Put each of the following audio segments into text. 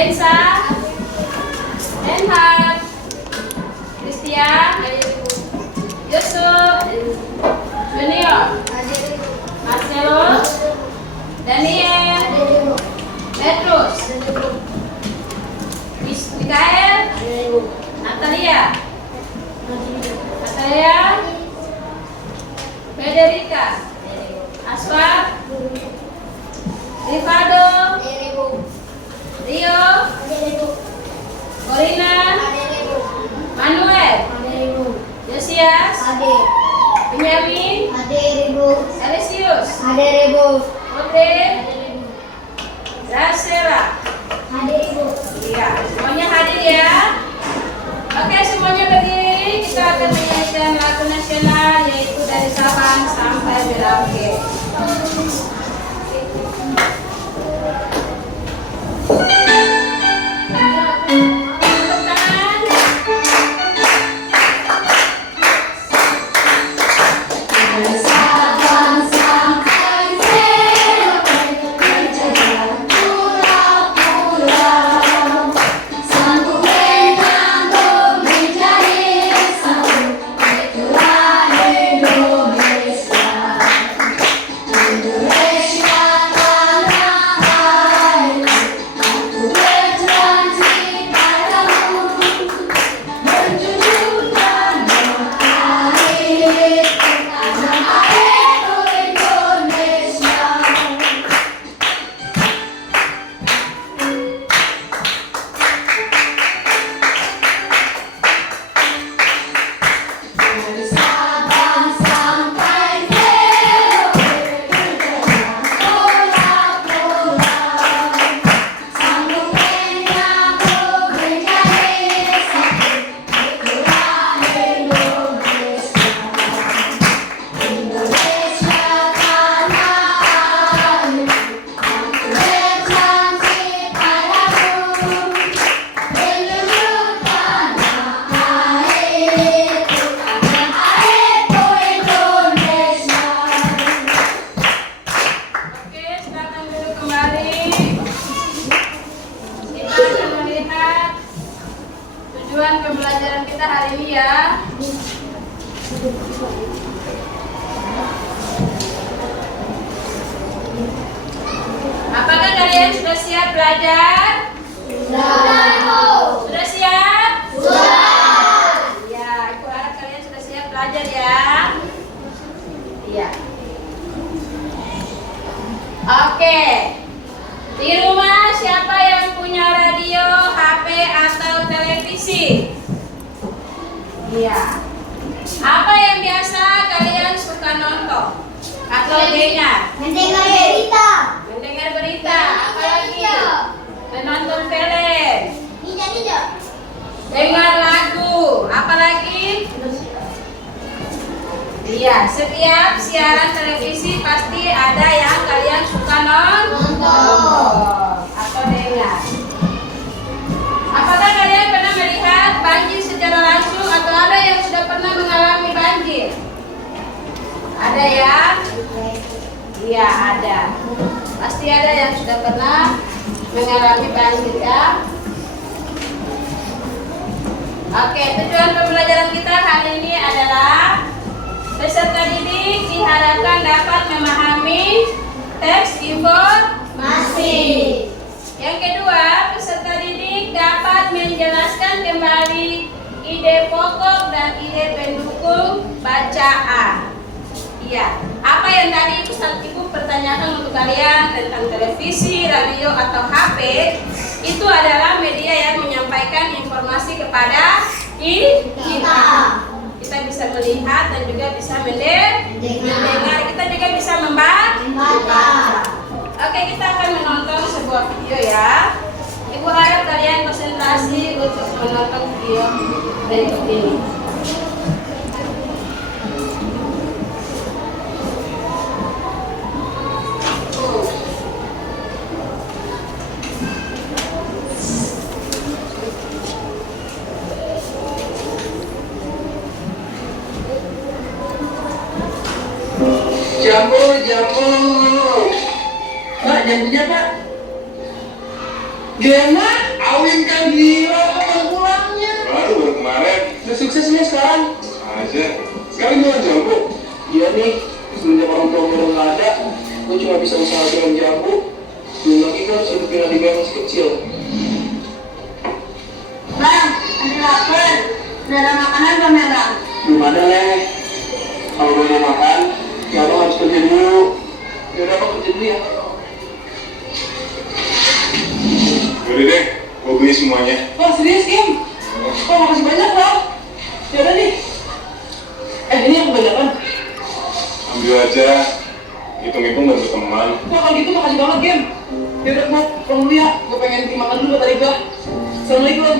Bensa, Enhard, Christian, Yusuf, Junior, Marcelo, Daniel, Petrus, Mikael, Natalia, Federica, Aswar, Rifado, Rio, Corina, Manuel, Josias, Benyamin, Elisius, Ote, Rasela. Iya, semuanya hadir ya. Oke, semuanya berdiri. Kita akan menyanyikan lagu nasional yaitu dari Sabang sampai Merauke. Tujuan pembelajaran kita hari ini ya. Apakah kalian sudah siap belajar? Sudah siap? Ya, Ibu harap kalian sudah siap belajar ya. Iya. Oke. Di rumah siapa yang punya radio, HP atau televisi? Iya. Apa yang biasa kalian suka nonton atau dengar? Mendengar berita. Mendengar berita. Apalagi? Menonton film. Tidak. Dengar lagu. Apalagi? Iya. Setiap siaran televisi pasti ada yang kalian suka nonton atau dengar. Apakah kalian pernah melihat banjir secara langsung atau ada yang sudah pernah mengalami banjir? Ada ya? Iya, ada. Pasti ada yang sudah pernah mengalami banjir ya. Oke, tujuan pembelajaran kita hari ini adalah peserta didik diharapkan dapat memahami teks informasi. Yang kedua, peserta didik dapat menjelaskan kembali ide pokok dan ide pendukung bacaan. Iya, apa yang tadi Ibu pertanyakan untuk kalian tentang televisi, radio, atau HP, itu adalah media yang menyampaikan informasi kepada kita. Kita bisa melihat dan juga bisa mendengar. Kita juga bisa membaca. Oke, kita akan menonton sebuah video ya. Ibu harap kalian konsentrasi untuk menonton video berikut ini. Jambu. Pak, jambunya Pak. Gimana? Kawin kan gila, kapan pulangnya? Baru kemarin. Udah suksesnya sekarang? Aja. Sekarang jualan jambu. Iya nih, semenjak orang tua gue udah nggak ada, gue cuma bisa usaha jualan jambu. Belum lagi gue harus hidupin adik gue yang masih kecil. Bang, ada lapar. Udah ada makanan belum ya, Bang? Belum ada, Leh. Kalau gue mau makan, ya abang harus kerja dulu. Ya udah, abang kerja dulu ya. Udah deh, gue beli semuanya. Wah, serius, Kim? Wah, makasih banyak, Bang. Ya udah nih. Ini yang kebanyakan. Ambil aja. Hitung-hitung bantu teman. Wah, kalau gitu makasih banget, Kim. Ya udah, gue pulang dulu ya. Gue pengen pergi makan dulu tadi gue. Assalamualaikum.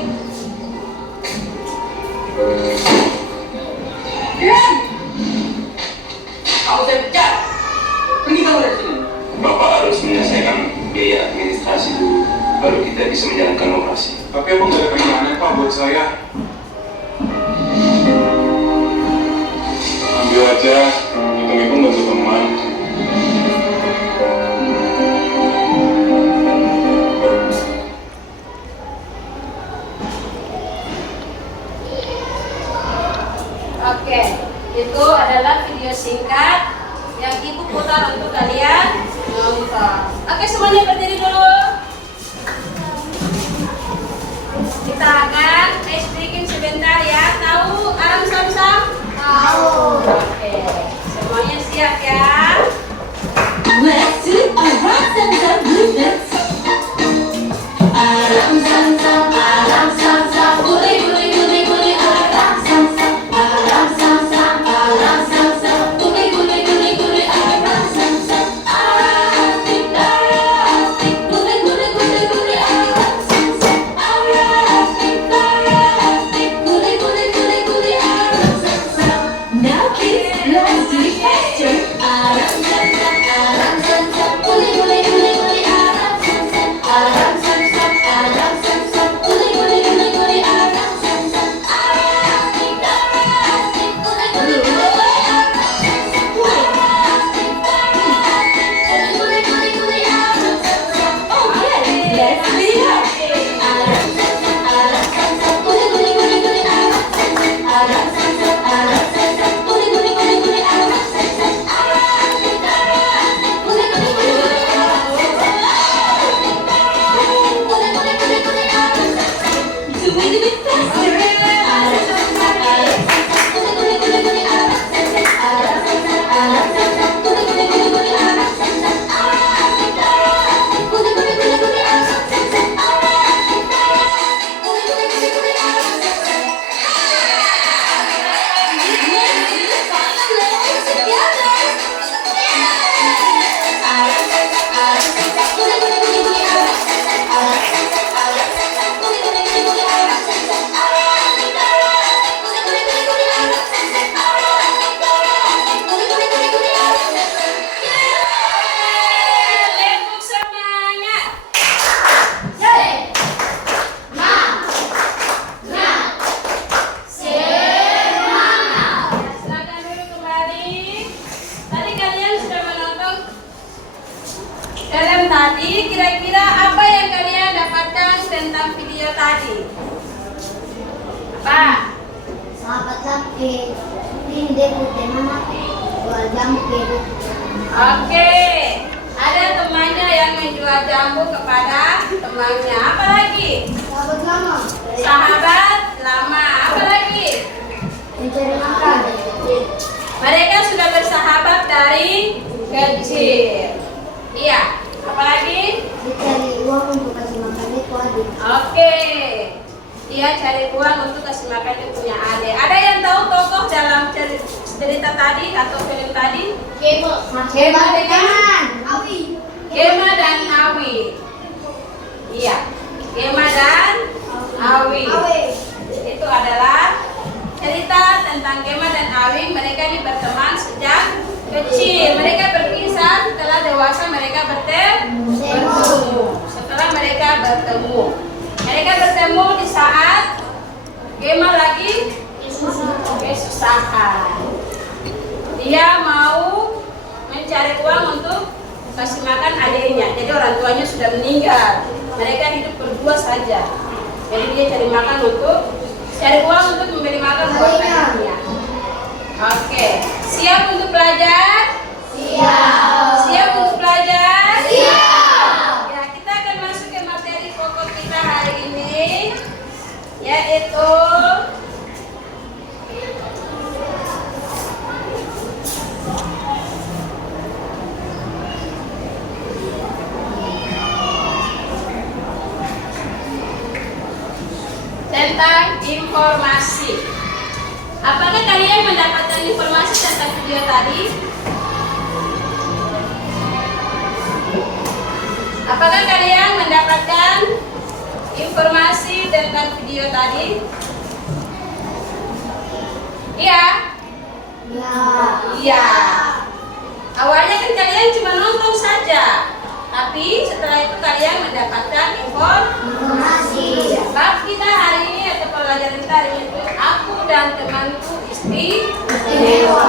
Kim! Kamu saya pecat. Pergi kamu dari sini. Bapak harus menyelesaikan biaya administrasi dulu, baru kita bisa menjalankan operasi. Tapi abang gak ada keringanan Pak buat saya. Ambil aja. Hitung-hitung bantu teman. Oke, itu adalah video singkat yang ibu putar untuk kalian nonton. Oke, semuanya berdiri dulu. Kita akan tes breaking sebentar ya. Tahu aram sam-sam? Tahu. Oke, semuanya siap ya. Let's do a rock and the blues. Aram sam sam, guli guli guli guli. Aram sam sam, guli guli guli guli. Aram sam sam, arastik arastik, guli guli guli guli. Aram sam sam, arastik arastik, guli guli guli guli. Aram sam sam. Now kids, let's do it faster. Aram sam sam, guli guli guli guli. Aram sam sam, guli guli guli guli. Aram sam sam, arastik arastik, guli guli guli. Aram sam sam, arastik arastik, guli guli guli. Aram sam sam. Okay, let's speed it up. Aram sam sam, guli guli guli guli. Aram sam sam, guli guli guli guli. Aram sam sam, arastik arastik, guli guli guli guli. So we do it faster. Aram sam sam, guli guli guli guli. Aram sam sam, guli guli guli guli. Aram sam sam, arastik arastik, guli guli guli guli. Aram sam sam, arastik arastik, guli guli guli guli. Aram sam sam. Let's do the final letters together. Aram sam sam, guli guli guli guli. Aram sam sam, guli guli guli guli. Aram sam sam, arastik arastik, guli guli guli guli. Aram sam sam, arastik arastik, guli guli guli guli. Aram sam sam. Lembut semangat. Silakan dulu kembali. Tadi kalian sudah menonton film tadi. Kira-kira apa yang kalian dapatkan tentang video tadi? Apa? Sahabat sakit, ini deh putih mama, jual jambu. Oke. Ada temannya yang menjual jambu kepada temannya. Apa lagi? Sahabat mama, Sahabat lama. Apa lagi? mencari makan. Mereka sudah bersahabat dari kecil. Iya. Apa lagi? Dicari uang untuk kasih makan itu adik. Oke. Dia cari uang untuk kasih makan ibunya adik. Ada yang tahu tokoh dalam cerita tadi atau film tadi? Gema dengan Awi. Gema dan Awi. Iya. Gema dan Awi. Itu adalah cerita tentang Gema dan Awi. Mereka ini berteman sejak kecil. Mereka berpisah setelah dewasa. Mereka bertemu. Setelah mereka bertemu. Mereka bertemu di saat Gema lagi kesusahan. Dia mau mencari uang untuk kasih makan adiknya. Jadi orang tuanya sudah meninggal. mereka hidup berdua saja. Jadi dia cari uang untuk membeli makan buat anaknya. Oke, siap untuk belajar? Siap untuk belajar? Ya, kita akan masuk ke materi pokok kita hari ini, yaitu tentang informasi. Apakah kalian mendapatkan informasi tentang video tadi? Apakah kalian mendapatkan informasi tentang video tadi? Iya? Iya. Awalnya kan kalian cuma nonton saja, tapi setelah itu kalian mendapatkan informasi. Bab kita hari ini atau pelajaran kita hari ini itu aku dan temanku istimewa.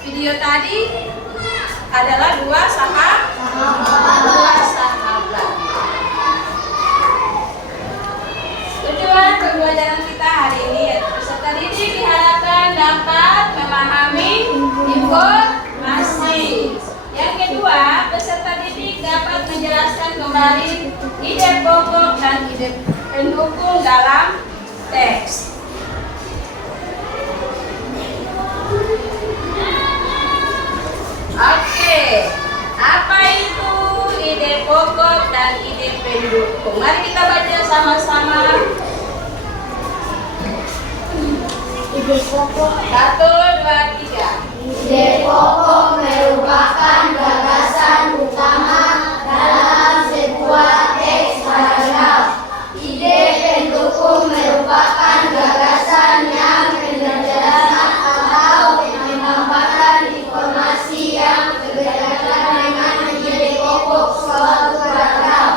Video tadi adalah dua sahabat. Tujuan pembelajaran kita hari ini yaitu peserta didik diharapkan dapat memahami informasi. Yang kedua, peserta didik dapat menjelaskan kembali ide pokok dan ide pendukung dalam teks. Oke, apa itu ide pokok dan ide pendukung? Mari kita baca sama-sama. Ide pokok. 1, 2, 3. Ide pokok merupakan gagasan utama dalam sebuah teks paragraf. Ide pendukung merupakan gagasan yang menjelaskan atau menambahkan informasi yang berbeda dengan ide pokok suatu paragraf.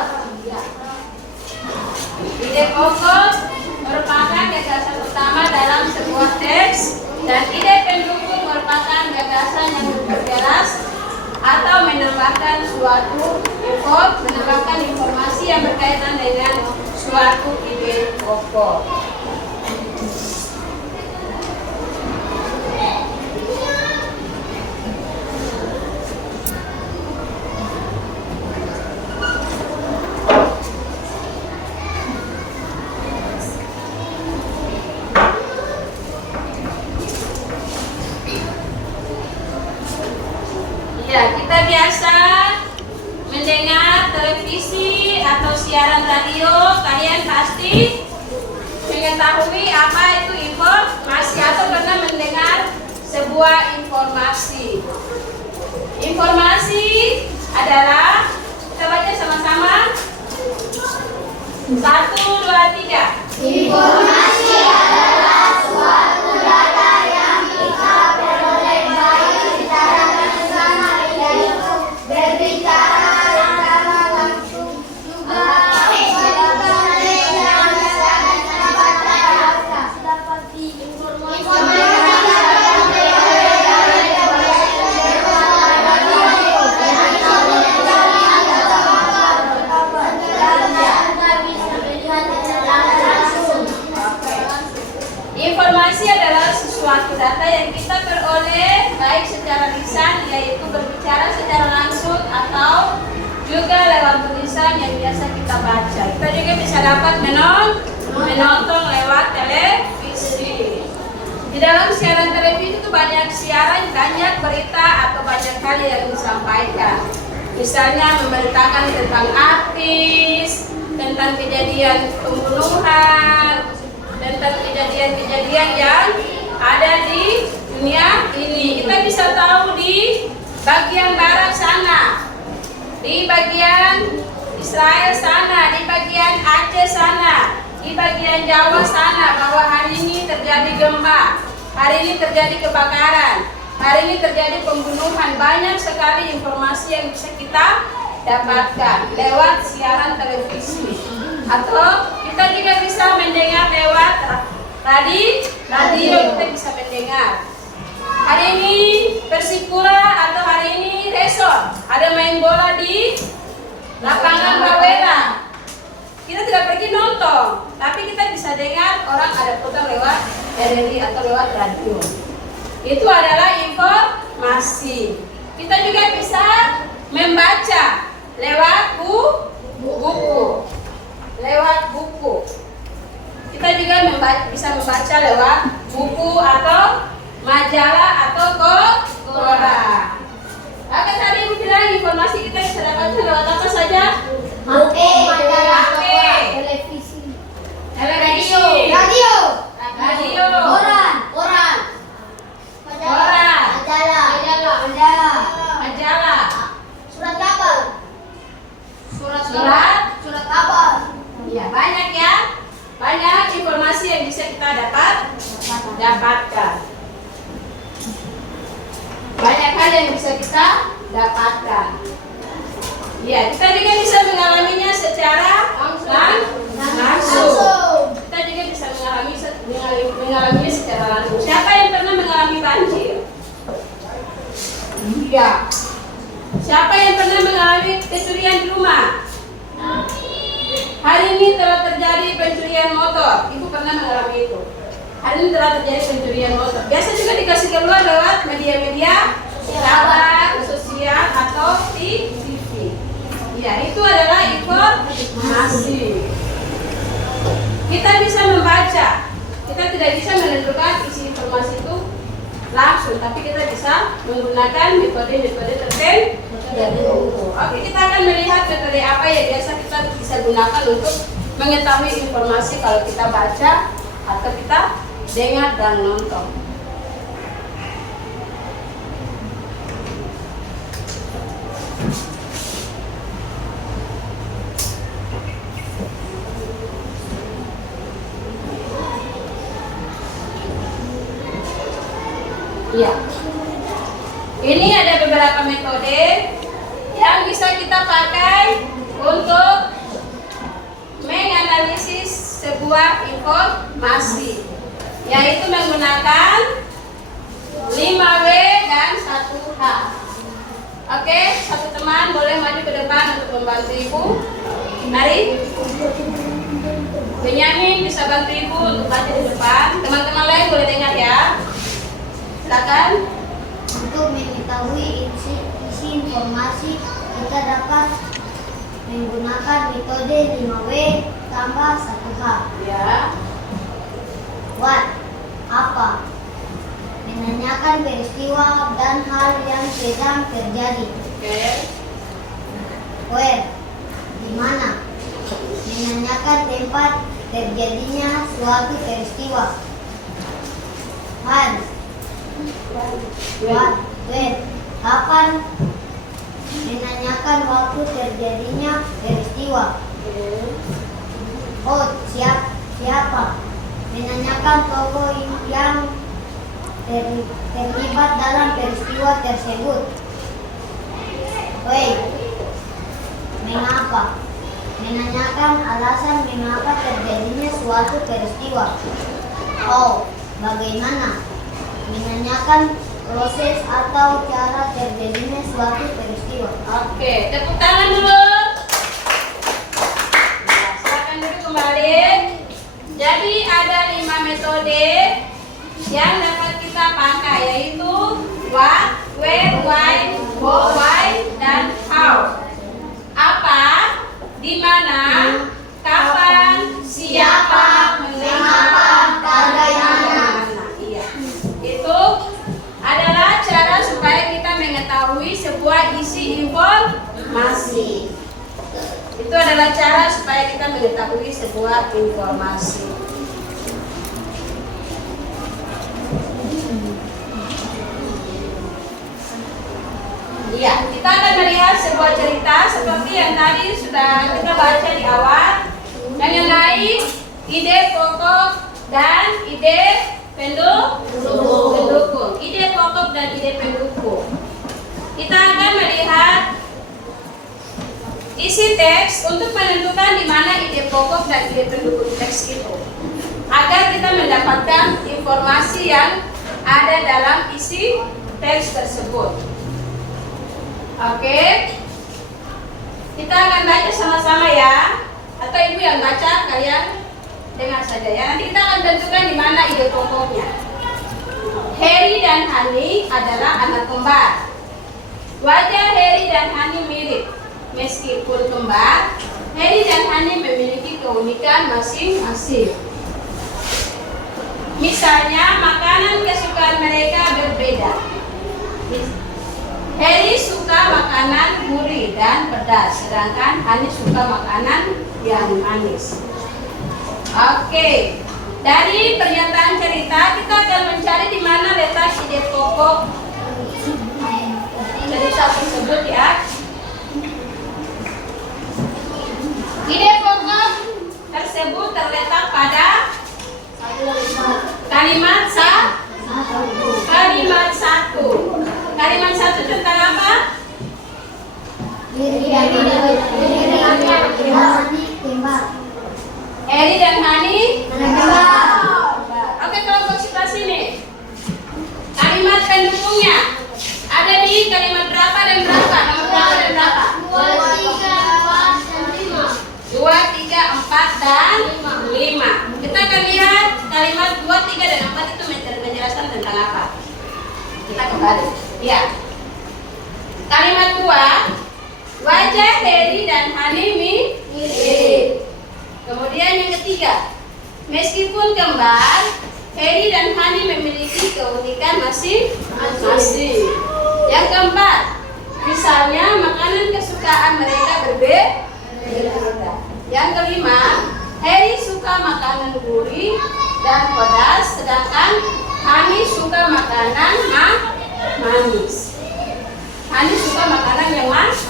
Ide pokok merupakan gagasan utama dalam sebuah teks dan ide pendukung merupakan gagasan yang memperjelas atau menambahkan informasi yang berkaitan dengan suatu ide pokok. Ya, kita biasa mendengar televisi atau siaran radio, kalian pasti mengetahui apa itu informasi atau pernah mendengar sebuah informasi. Informasi adalah, kita baca sama-sama. 1, 2, 3. Informasi adalah suatu data yang kita peroleh baik secara langsung yaitu berbicara secara langsung juga berbicara yang sangat dapat informasi Informasi adalah sesuatu data yang kita peroleh baik secara lisan, yaitu berbicara secara langsung atau juga lewat tulisan yang biasa kita baca. Kita juga bisa dapat menonton lewat televisi. Di dalam siaran televisi itu banyak berita atau banyak hal yang disampaikan. Misalnya memberitakan tentang artis, tentang kejadian pembunuhan, tentang kejadian-kejadian yang ada di dunia ini. Kita bisa tahu di bagian barat sana, di bagian Israel sana, di bagian Aceh sana, di bagian Jawa sana, bahwa hari ini terjadi gempa, hari ini terjadi kebakaran, hari ini terjadi pembunuhan. Banyak sekali informasi yang bisa kita dapatkan lewat siaran televisi. Atau kita juga bisa mendengar lewat radio, kita bisa mendengar. Hari ini Persipura atau hari ini Resor ada main bola di lapangan Bawera. kita tidak pergi nonton, tapi kita bisa dengar orang ada program lewat RRI atau lewat radio. Itu adalah informasi. Kita juga bisa membaca lewat buku. Lewat buku. Kita juga bisa membaca lewat buku atau majalah atau koran. Oke, tadi Ibu bilang informasi kita bisa dapatkan lewat apa saja? HP, HP, televisi, radio, radio, koran, majalah, surat kabar, surat kabar. Ya, banyak ya. Banyak informasi yang bisa kita dapatkan. Banyak hal yang bisa kita dapatkan. Ya, kita juga bisa mengalaminya secara langsung. Kita juga bisa mengalaminya secara langsung. Siapa yang pernah mengalami banjir? Iya. Siapa yang pernah mengalami pencurian di rumah? Hari ini telah terjadi pencurian motor. Ibu pernah mengalami itu. Hari ini telah terjadi pencurian motor. Biasa juga dikasih keluar lewat media-media kabar, sosial atau TV. Ya, itu adalah informasi. Kita bisa membaca. Kita tidak bisa menentukan isi informasi itu langsung, tapi kita bisa menggunakan metode-metode tertentu. Oke, kita akan melihat metode apa yang biasa kita bisa gunakan untuk mengetahui informasi kalau kita baca atau kita dengar dan nonton. Ya. Ini ada beberapa metode yang bisa kita pakai untuk menganalisis sebuah informasi, yaitu menggunakan 5W dan 1H. Oke, satu teman boleh maju ke depan untuk membantu Ibu. Mari. Benyamin bisa bantu Ibu untuk baca di depan. Teman-teman lain boleh dengar ya. Silakan. Untuk mengetahui isi informasi, kita dapat menggunakan metode 5W tambah 1H. Ya. What? Apa? Menanyakan peristiwa dan hal yang sedang terjadi. Oke. Where? Di mana? Menanyakan tempat terjadinya suatu peristiwa. When? What? When? Kapan? Menanyakan waktu terjadinya peristiwa. Oh, siapa? Menanyakan tokoh yang terlibat dalam peristiwa tersebut. Wait. Mengapa? Menanyakan alasan mengapa terjadinya suatu peristiwa. Oh, bagaimana? Menanyakan proses atau cara terjadinya suatu peristiwa. Oke, tepuk tangan dulu. Nah, silakan duduk kembali. Jadi ada 5 metode yang dapat kita pakai, yaitu what, where, why, dan how. Apa, di mana, kapan, siapa, mengapa, bagaimana. Iya. Itu adalah cara supaya kita mengetahui sebuah isi informasi. Itu adalah cara supaya kita mengetahui sebuah informasi. Iya, kita akan melihat sebuah cerita seperti yang tadi sudah kita baca di awal mengenai ide pokok dan ide pendukung. Ide pokok dan ide pendukung. Kita akan melihat isi teks untuk menentukan di mana ide pokok dan ide pendukung teks itu, agar kita mendapatkan informasi yang ada dalam isi teks tersebut. Oke, kita akan baca sama-sama ya, atau Bapak Ibu yang baca, kalian dengar saja ya. Nanti kita akan tentukan di mana ide pokoknya. Harry dan Hani adalah anak kembar. Wajah Harry dan Hani mirip. Meskipun kembar, Harry dan Hani memiliki keunikan masing-masing. Misalnya, makanan kesukaan mereka berbeda. Harry suka makanan gurih dan pedas, sedangkan Hani suka makanan yang manis. Oke, dari pernyataan cerita kita akan mencari di mana letak ide pokok cerita tersebut ya. Ide pokok tersebut terletak pada kalimat satu. Kalimat satu tentang apa? Harry dan Hani Oke, kelompok sebelah sini. Kalimat pendukungnya ada di kalimat berapa dan berapa? Nomor berapa dan berapa? 2, 3, 4, dan 5. Kita akan lihat kalimat 2, 3, dan 4 itu menjelaskan tentang apa. Kita kembali. Ya. Kalimat 2, wajah Harry dan Hani mirip. Kemudian yang ketiga, meskipun kembar, Harry dan Hani memiliki keunikan masing-masing. Yang keempat, misalnya makanan kesukaan mereka berbeda. Yang kelima, Harry suka makanan gurih dan pedas, sedangkan Hani suka makanan manis. Hani suka makanan yang manis.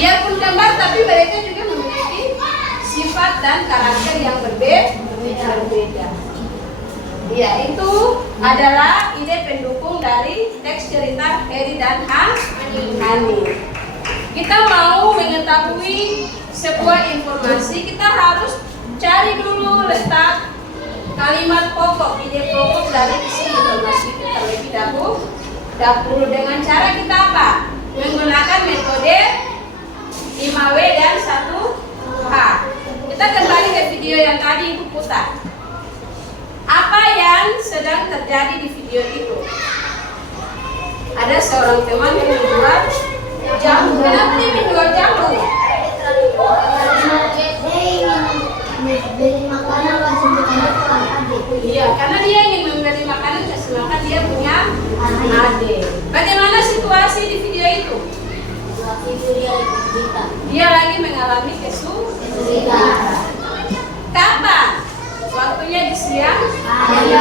Biarpun kembar, tapi mereka juga memiliki sifat dan karakter yang berbeda. Ya, itu adalah ide pendukung dari teks cerita Harry dan Hani. Kita mau mengetahui sebuah informasi, kita harus cari dulu letak kalimat pokok, ide pokok dari isi informasi itu terlebih dahulu. Dengan cara kita apa? Menggunakan metode 5W dan 1H. Kita kembali ke video yang tadi Ibu putar. Apa yang sedang terjadi di video itu? Ada seorang teman yang menjual jamu. Kenapa dia menjual jamu? Beli makanan langsung ditanyakan adik. Iya, karena dia ingin membeli makanan kasih makan dia punya adik. Bagaimana situasi di video itu? Waktu itu dia lagi cerita. Dia lagi mengalami kesulitan. Kapan? Waktunya di siang hari.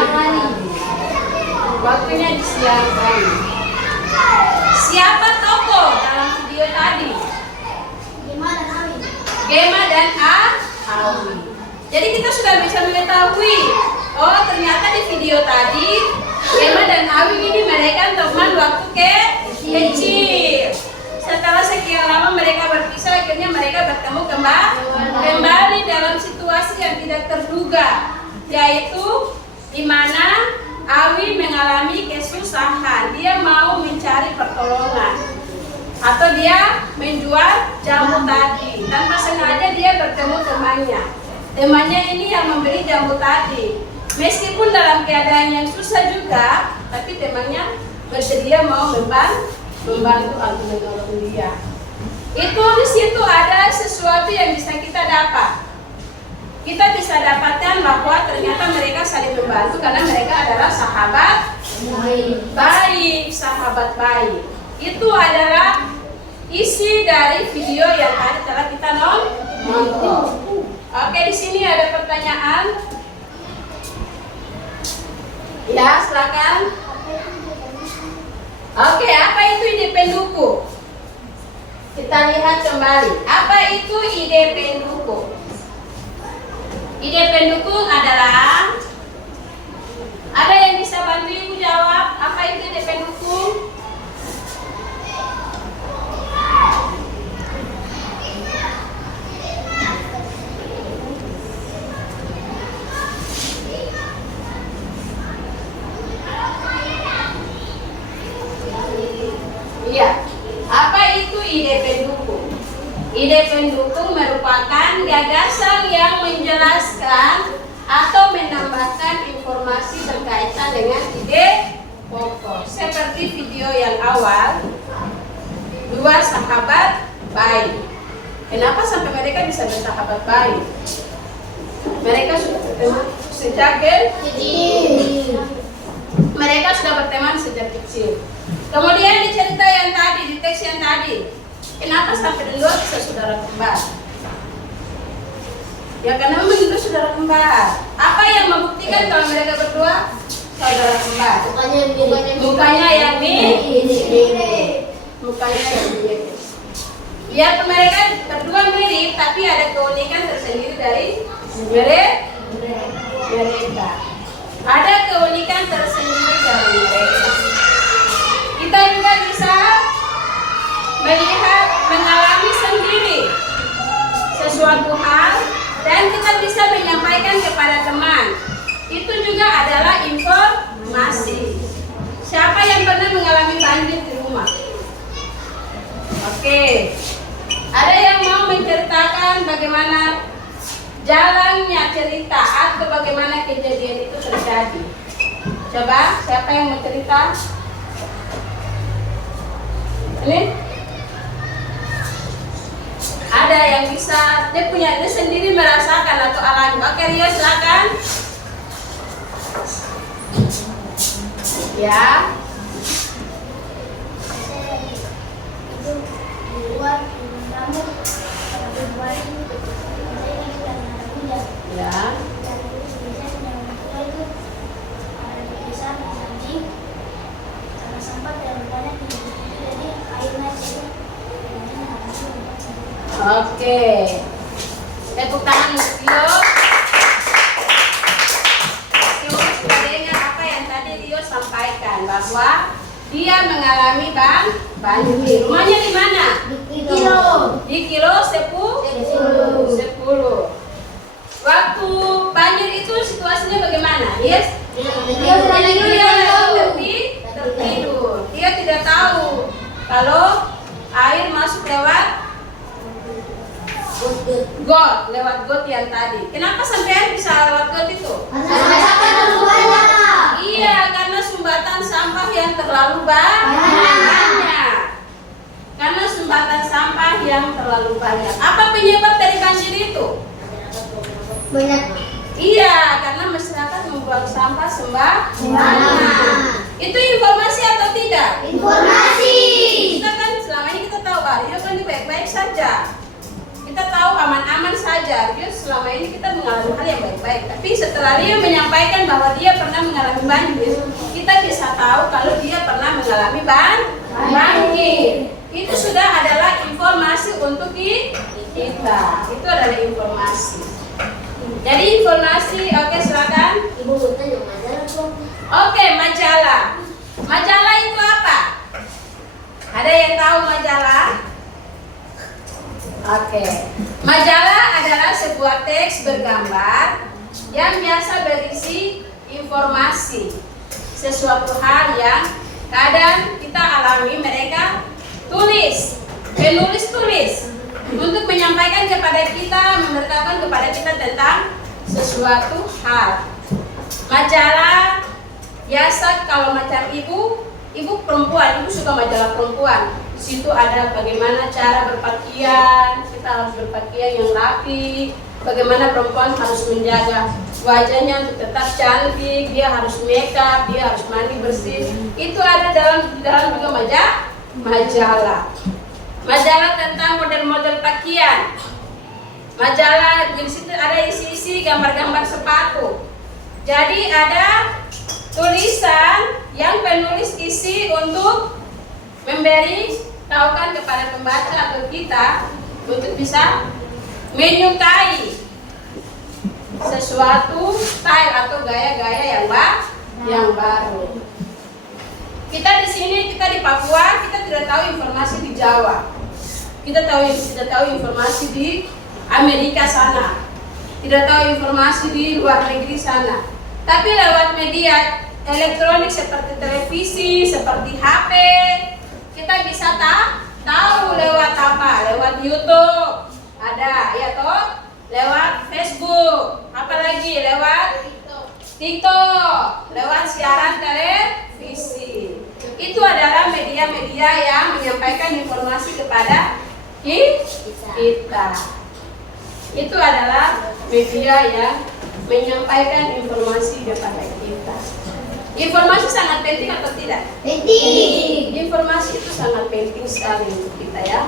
Waktunya di siang hari. Siapa tokoh dalam video tadi? Gema dan Awi. Jadi kita sudah bisa mengetahui, oh ternyata di video tadi Gema dan Awi ini mereka teman waktu kecil. Setelah sekian lama mereka berpisah, akhirnya mereka bertemu kembali dalam situasi yang tidak terduga, yaitu di mana Awi mengalami kesusahan. Dia mau mencari pertolongan, atau dia menjual jamu tadi. Tanpa sengaja dia bertemu temannya. Temannya ini yang membeli jamu tadi. Meskipun dalam keadaan yang susah juga, tapi temannya bersedia mau membantu atau menolong dia. Itu di situ ada sesuatu yang bisa kita dapat. Kita bisa dapatkan bahwa ternyata mereka saling membantu karena mereka adalah sahabat baik, sahabat baik. Itu adalah isi dari video yang tadi telah kita nonton. Oke, di sini ada pertanyaan. Ya, silakan. Oke, apa itu ide pendukung? Kita lihat kembali. Apa itu ide pendukung? Ide pendukung adalah, ada yang bisa bantu Ibu jawab apa itu ide pendukung? Iya. Apa itu ide pendukung? Ide pendukung merupakan gagasan yang menjelaskan atau menambahkan informasi berkaitan dengan ide pokok. Seperti video yang awal, dua sahabat baik. Kenapa sampai mereka bisa bersahabat baik? Mereka sudah berteman sejak kecil. Mereka sudah berteman sejak kecil. Kemudian di cerita yang tadi, di teks yang tadi, kenapa sampai dua bisa saudara kembar? Ya karena memang itu saudara kembar. Apa yang membuktikan kalau mereka berdua saudara kembar? Mukanya yang mirip. Mukanya yang mirip. Biar mereka berdua mirip, tapi ada keunikan tersendiri dari mereka. Ada keunikan tersendiri dari mereka. Kita juga bisa melihat, mengalami sendiri sesuatu hal dan kita bisa menyampaikan kepada teman. Itu juga adalah informasi. Siapa yang pernah mengalami banjir di rumah? Oke. Ada yang mau menceritakan bagaimana jalannya cerita atau bagaimana kejadian itu terjadi? Coba, siapa yang mau cerita? Ini? Ada yang bisa, dia sendiri merasakan atau alami. Oke, Rio silakan. Ya. Itu di luar namun pada Februari Ya. dan biasanya yang tua itu ada di desa anjing karena sampah dan banyak jadi airnya itu Oke. Tepuk tangan untuk Rio. Rio sudah dengar apa yang tadi Rio sampaikan bahwa dia mengalami banjir. Rumahnya di mana? Di kilo 10. Waktu banjir itu situasinya bagaimana? Yes? Dia tertidur. Dia tidak tahu kalau air masuk lewat got yang tadi. Kenapa sampai air bisa lewat got itu? Iya, karena sumbatan sampah yang terlalu banyak. Karena sumbatan sampah yang terlalu banyak. Apa penyebab dari banjir itu? banyak Iya, karena masyarakat membuang sampah sembarangan. Itu informasi atau tidak? informasi. Kita kan selama ini kita tahu Rio kan baik-baik saja. Kita tahu aman-aman saja. Rio selama ini kita mengalami hal yang baik-baik. Tapi setelah Rio menyampaikan bahwa dia pernah mengalami banjir, kita bisa tahu kalau dia pernah mengalami banjir. Itu sudah adalah informasi untuk kita. Itu adalah informasi. Jadi informasi, oke silakan. Ibu tanya majalah dong. Oke, majalah. Majalah itu apa? Ada yang tahu majalah? Oke. Majalah adalah sebuah teks bergambar yang biasa berisi informasi sesuatu hal yang kadang kita alami, mereka tulis, penulis tulis untuk menyampaikan kepada kita, memberitahukan kepada kita tentang sesuatu hal. Majalah biasa kalau macam ibu perempuan, ibu suka majalah perempuan. Di situ ada bagaimana cara berpakaian, kita harus berpakaian yang rapi, bagaimana perempuan harus menjaga wajahnya untuk tetap cantik, dia harus make up, dia harus mandi bersih. Itu ada dalam juga majalah. Majalah tentang model-model pakaian. Majalah di situ ada isi-isi gambar-gambar sepatu. Jadi ada tulisan yang penulis isi untuk memberi tahukan kepada pembaca atau kita untuk bisa menyukai sesuatu style atau gaya-gaya yang baru. Kita di sini, kita di Papua, kita tidak tahu informasi di Jawa. Kita tidak tahu informasi di Amerika sana. Tidak tahu informasi di luar negeri sana. Tapi lewat media elektronik seperti televisi, seperti HP, kita bisa tahu lewat apa? Lewat YouTube. TikTok, lewat siaran televisi. Itu adalah media-media yang menyampaikan informasi kepada kita. Itu adalah media yang menyampaikan informasi kepada kita. Informasi sangat penting atau tidak? Penting. Informasi itu sangat penting sekali untuk kita ya.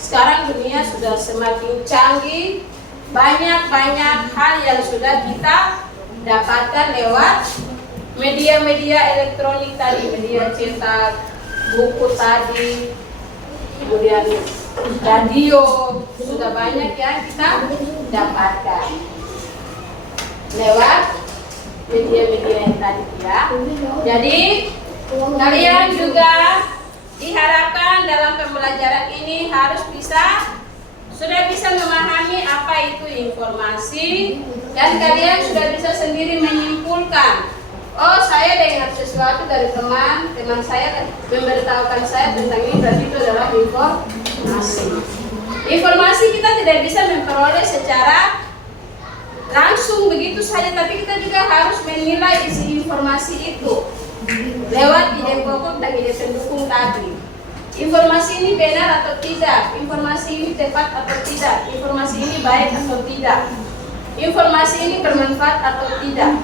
Sekarang dunia sudah semakin canggih, banyak hal yang sudah kita dapatkan lewat media-media elektronik tadi, media cetak, buku tadi, kemudian radio, sudah banyak yang kita dapatkan lewat media-media yang tadi ya. Jadi kalian juga diharapkan dalam pembelajaran ini sudah bisa memahami apa itu informasi, dan kalian sudah bisa sendiri menyimpulkan, oh saya dengar sesuatu dari teman saya memberitahukan saya tentang ini, berarti itu adalah informasi. Informasi kita tidak bisa memperoleh secara langsung begitu saja, tapi kita juga harus menilai isi informasi itu lewat ide pokok dan ide pendukung tadi. Informasi ini benar atau tidak, informasi ini tepat atau tidak, informasi ini baik atau tidak, informasi ini bermanfaat atau tidak.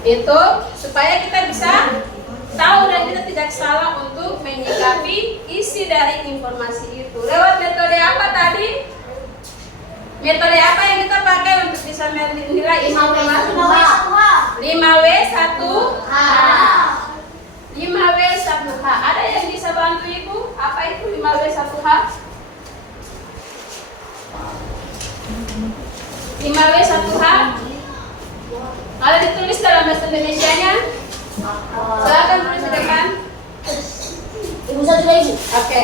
Itu supaya kita bisa tahu dan kita tidak salah untuk menyikapi isi dari informasi itu. Lewat metode apa tadi? Metode apa yang kita pakai untuk bisa menilai isi informasi? 5W1H. 5W1H. Ada yang bisa bantu Ibu? Apa itu 5W1H? 5W1H. Kalau ditulis dalam bahasa Indonesianya, silakan tulis di depan. Ibu satu lagi. Oke.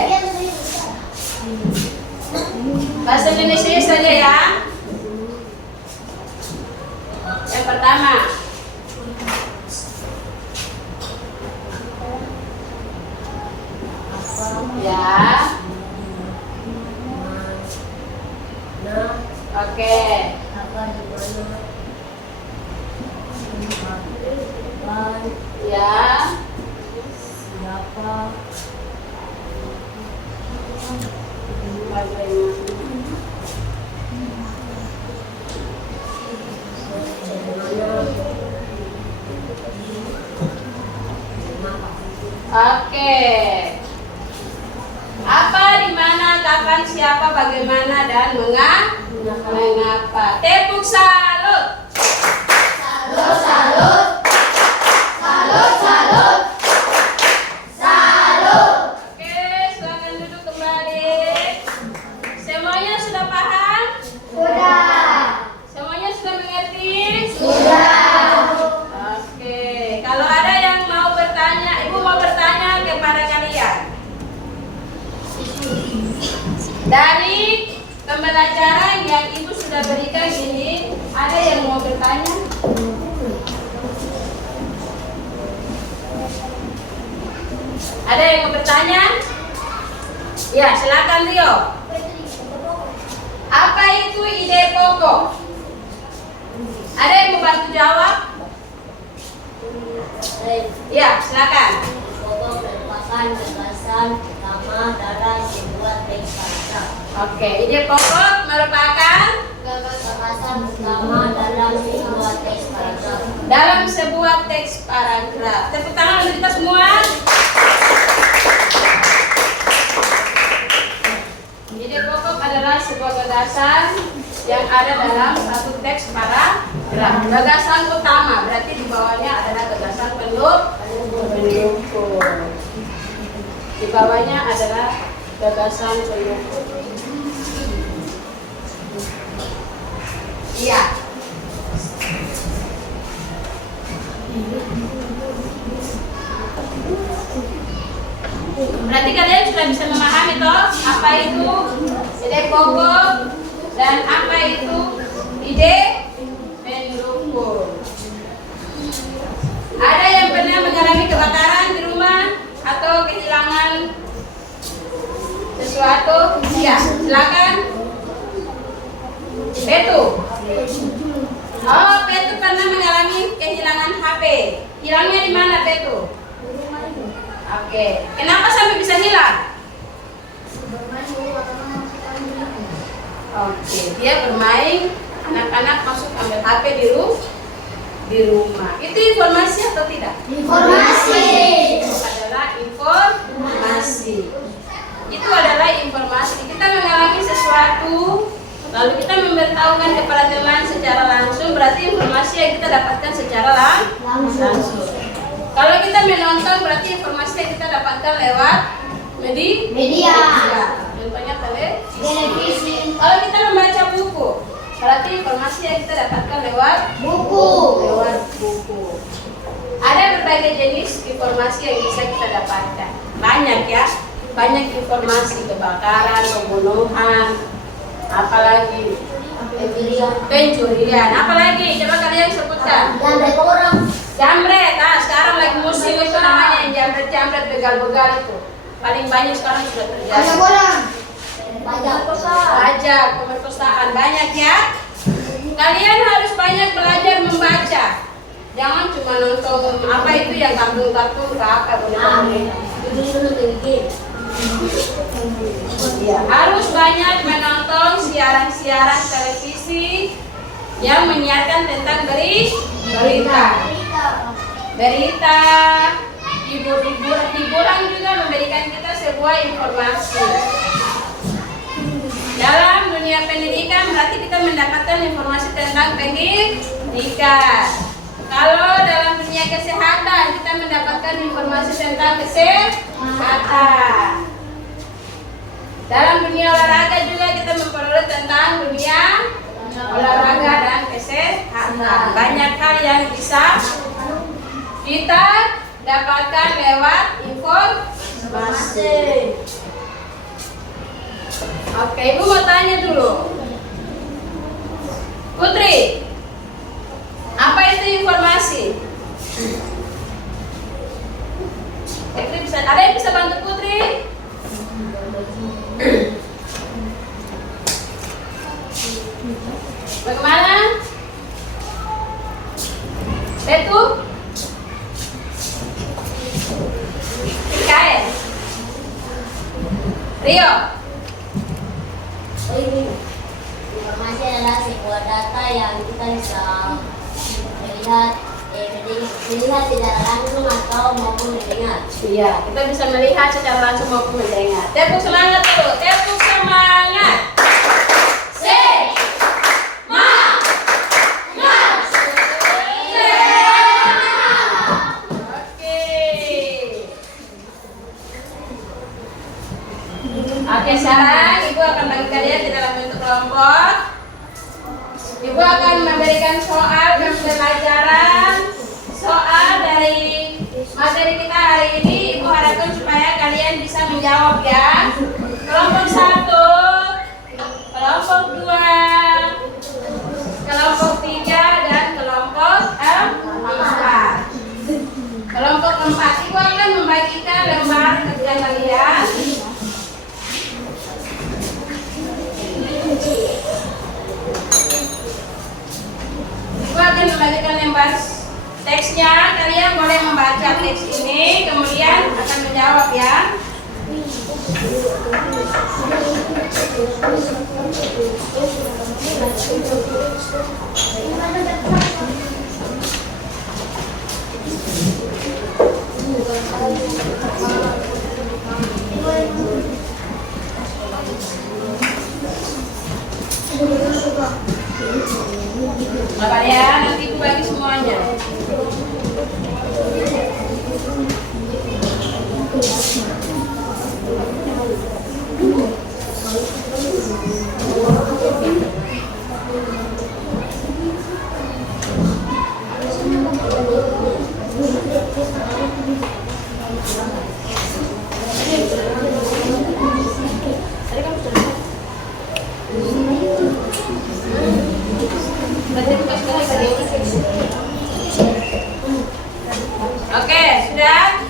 Bahasa Indonesia saja ya. Yang pertama, ya. Oke. Ya. Oke. Apa, di mana, kapan, siapa, bagaimana, dan mengapa. Tepuk salut. Salut, salut. Salut, salut. Salut. Oke, silakan duduk kembali. Semuanya sudah paham? Sudah. Semuanya sudah mengerti? Sudah. Oke, kalau ada yang mau bertanya, Ibu mau bertanya kepada kalian. Dari pembelajaran yang Ibu sudah berikan ini, ada yang mau bertanya? Ada yang mau bertanya? Ya, silakan Rio. Apa itu ide pokok? Ada yang mau bantu jawab? Ya, silakan. Pokok merupakan gagasan utama dalam sebuah teks paragraf. Oke, ide pokok merupakan Gagasan utama dalam sebuah teks paragraf. dalam sebuah teks paragraf. Tepuk tangan untuk kita semua. Ide pokok adalah sebuah gagasan yang ada dalam satu teks paragraf. Gagasan utama berarti di bawahnya adalah gagasan pendukung. Di bawahnya adalah gagasan pendukung. Iya. Berarti kalian sudah bisa memahami toh apa itu ide pokok dan apa itu ide pendukung. Ada yang pernah mengalami kebakaran di rumah atau kehilangan sesuatu? Ya, silakan. Petu. Oh, Petu pernah mengalami kehilangan HP. Hilangnya di mana itu? Oke. Kenapa sampai bisa hilang? Oke, dia bermain, anak-anak masuk ambil HP di rumah. Itu informasi atau tidak? Informasi. Itu adalah informasi. Itu adalah informasi. Kita mengalami sesuatu, lalu kita memberitahukan kepada teman secara langsung, berarti informasi yang kita dapatkan secara langsung. Kalau kita menonton, berarti informasi yang kita dapatkan lewat media. Contohnya televisi. Kalau kita membaca buku, berarti informasi yang kita dapatkan lewat buku. Ada berbagai jenis informasi yang bisa kita dapatkan. Banyak ya. Banyak informasi kebakaran, pembunuhan, apalagi pencurian, apalagi coba kalian sebutkan. Jambret, sekarang lagi musim itu namanya yang jambret begal-begal itu. Paling banyak sekarang sudah terjadi. Pajak, pemerkosaan banyak ya. Kalian harus banyak belajar membaca. Jangan cuma nonton apa itu yang kartun-kartun apa boleh. Ya, harus banyak menonton siaran-siaran televisi yang menyiarkan tentang berita, hiburan juga memberikan kita sebuah informasi. Dalam dunia pendidikan berarti kita mendapatkan informasi tentang pendidikan. Kalau dalam dunia kesehatan kita mendapatkan informasi tentang kesehatan. Dalam dunia olahraga juga kita memperoleh tentang dunia olahraga dan kesehatan. Banyak hal yang bisa kita dapatkan lewat informasi. Oke, Ibu mau tanya dulu. Putri, apa itu informasi? Ada yang bisa bantu Putri? Bagaimana? Itu? IKN? Rio? Informasi adalah sebuah data yang kita bisa melihat secara langsung atau maupun mendengar. Iya, kita bisa melihat secara langsung maupun mendengar. Tepuk semangat dulu, tepuk semangat. Oke, sekarang Ibu akan bagi kalian di dalam bentuk kelompok. Ibu akan memberikan soal dan pembelajaran. Soal dari materi kita hari ini, Ibu harapkan supaya kalian bisa menjawab ya. Kelompok 1, kelompok 2, kelompok 3, dan kelompok 4. Kelompok 4, Ibu akan membagikan lembar kepada kalian. Ibu akan membagikan lembar teksnya. Kalian boleh membaca teks ini, kemudian akan menjawab ya. Sabar ya, nanti Ibu bagi semuanya. Oke, sudah.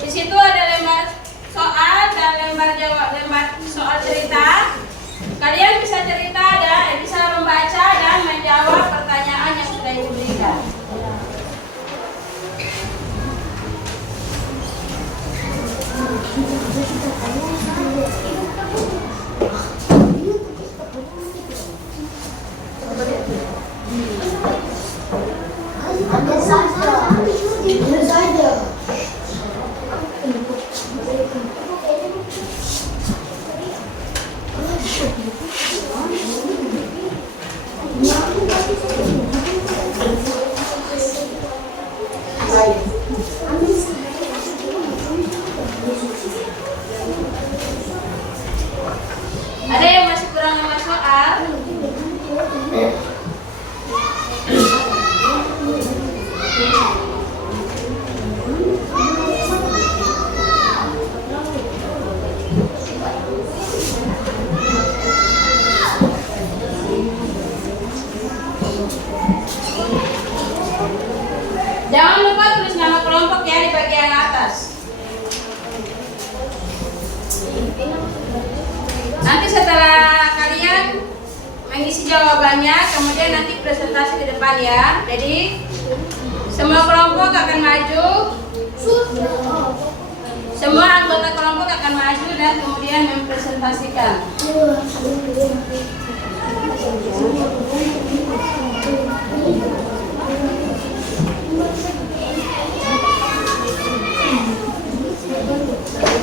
Di situ ada lembar soal dan lembar jawab, lembar soal cerita. Kalian bisa cerita dan bisa membaca dan menjawab pertanyaan yang sudah diberikan. Ada yang masih kurang sama soal? Jangan lupa tulis nama kelompok ya di bagian atas. Nanti setelah kalian mengisi jawabannya, kemudian nanti presentasi di depan ya. Jadi semua kelompok akan maju, semua anggota kelompok akan maju dan kemudian mempresentasikan.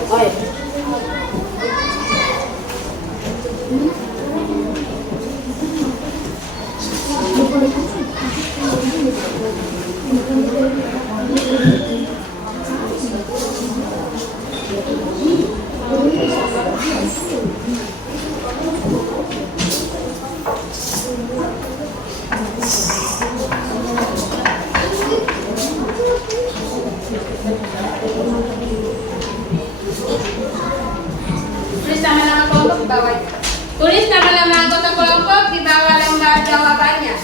Oh ya. Tulis nama-nama kelompok di bawah. Tulis nama-nama anggota kelompok di bawah lembar jawabannya.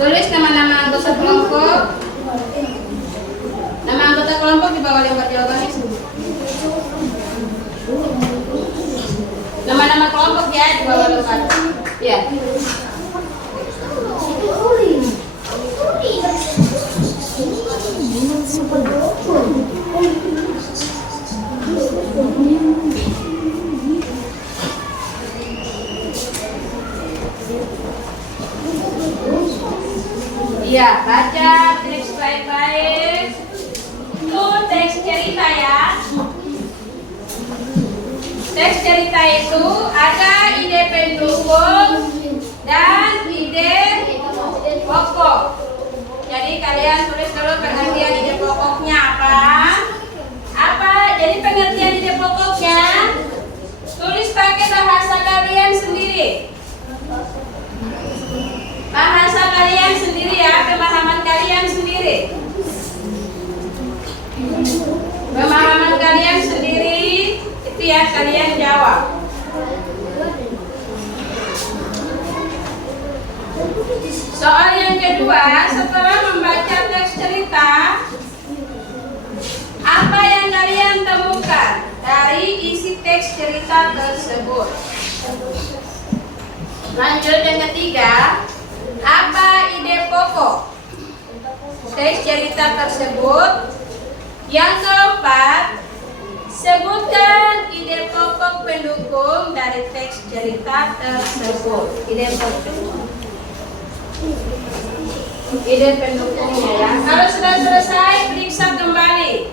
Tulis nama-nama anggota kelompok. Nama anggota kelompok di bawah lembar jawabannya. Nama-nama kelompok ya di bawah lembar. Ya. Iya, baca teks baik-baik. Itu teks cerita ya. Teks cerita itu ada ide pendukung dan ide pokok. Jadi kalian tulis dulu pengertian ide pokoknya apa? Jadi pengertian ide pokoknya tulis pakai bahasa kalian sendiri. Bahasa kalian sendiri ya, pemahaman kalian sendiri. Pemahaman kalian sendiri itu ya kalian jawab. Soal yang kedua, setelah membaca teks cerita, apa yang kalian temukan dari isi teks cerita tersebut? Lanjut yang ketiga, apa ide pokok teks cerita tersebut? Yang keempat, sebutkan ide pokok pendukung dari teks cerita tersebut. Ide pokok. Ide pendukungnya ya. Kalau sudah selesai, periksa kembali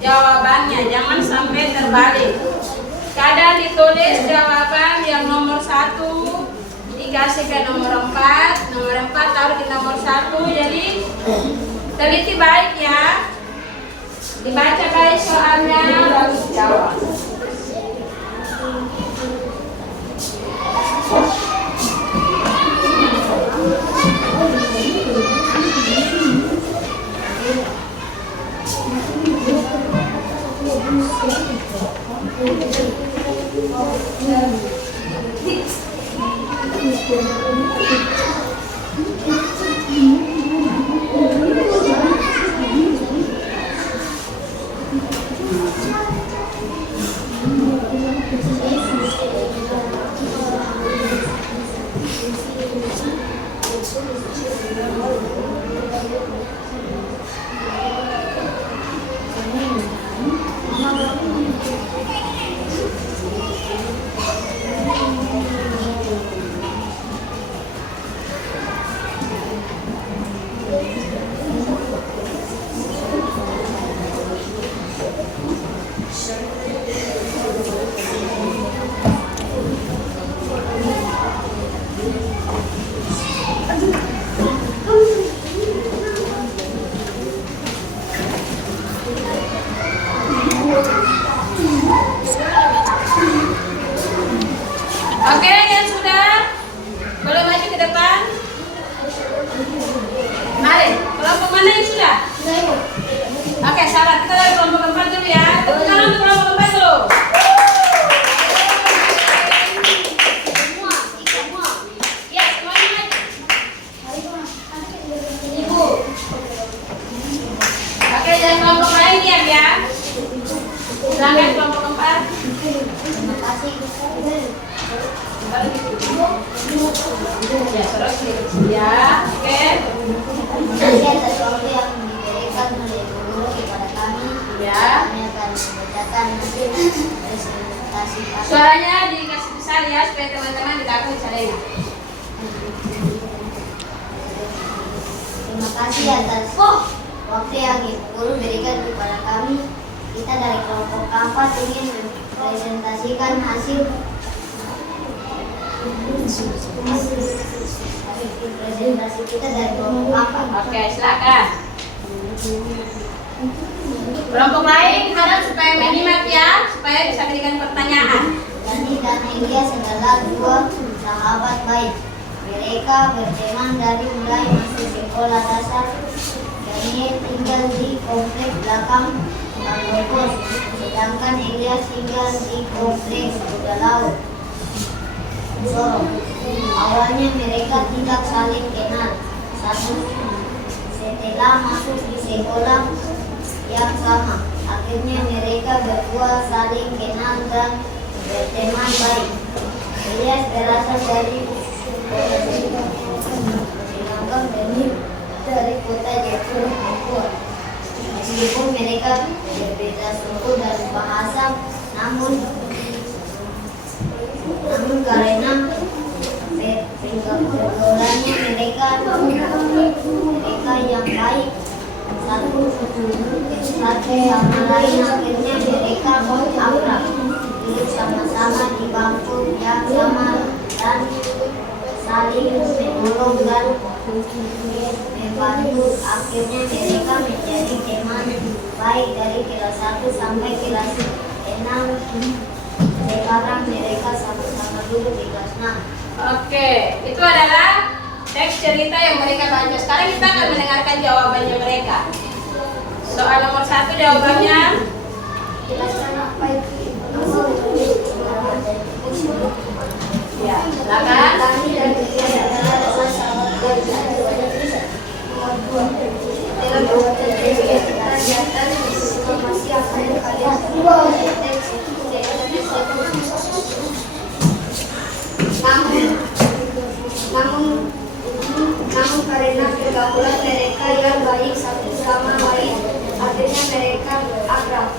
jawabannya, jangan sampai terbalik. Kadang ditulis jawaban yang nomor 1 dikasih ke nomor 4, nomor 4 taruh di nomor 1. Jadi teliti baik ya, dibaca baik soalnya lalu jawab. Kelompok mana yang sudah? Oke, sabar. Kita dari kelompok keempat dulu ya. Tepuk tangan untuk kelompok keempat dulu. Ya, semuanya maju. Ibu. Oke, dari kelompok lain diam ya. Silakan kelompok keempat. Ya, terus ya. Oke. Kasih atas waktu yang diberikan oleh guru kepada kami. Ya. Kami akan membacakan hasil presentasi kami. Suaranya dikasih besar ya supaya teman-teman di belakang bisa dengar. Terima kasih atas waktu yang ibu guru berikan kepada kami. Kita dari kelompok keempat ingin mempresentasikan hasil presentasi kita dari kelompok keempat. Oke, silakan. Kelompok lain harap supaya menyimak ya, supaya bisa berikan pertanyaan. Dani dan Elias adalah dua sahabat baik. Mereka berteman dari mulai masih sekolah dasar. Daniel tinggal di komplek belakang Bangkokos, sedangkan Elias tinggal di komplek Kuda Laut, Sorong. Awalnya mereka tidak saling kenal. Setelah masuk di sekolah yang sama, akhirnya mereka berdua saling kenal dan berteman baik. Elias berasal dari sedangkan Daniel dari kota Jepun, Papua. Meskipun mereka berbeda suku dan bahasa, namun karena pergaulannya mereka yang baik satu sama lain, akhirnya mereka akrab. Duduk sama-sama di bangku yang sama dan saling menolong dan membantu. Akhirnya mereka menjadi teman baik dari kelas 1 sampai kelas 6. Sekarang mereka sama-sama duduk di kelas 6. Oke, itu adalah teks cerita yang mereka baca. Sekarang kita akan mendengarkan jawabannya mereka. Soal nomor 1 jawabannya. Jelaskan apa itu? Ya, silakan. Dani dan Elias adalah dua sahabat baik. Nomor 2. Dalam pembuatan cerita kita lihatkan informasi apa yang kalian temukan di teks namun karena pergaulan mereka yang baik satu sama lain, akhirnya mereka akrab.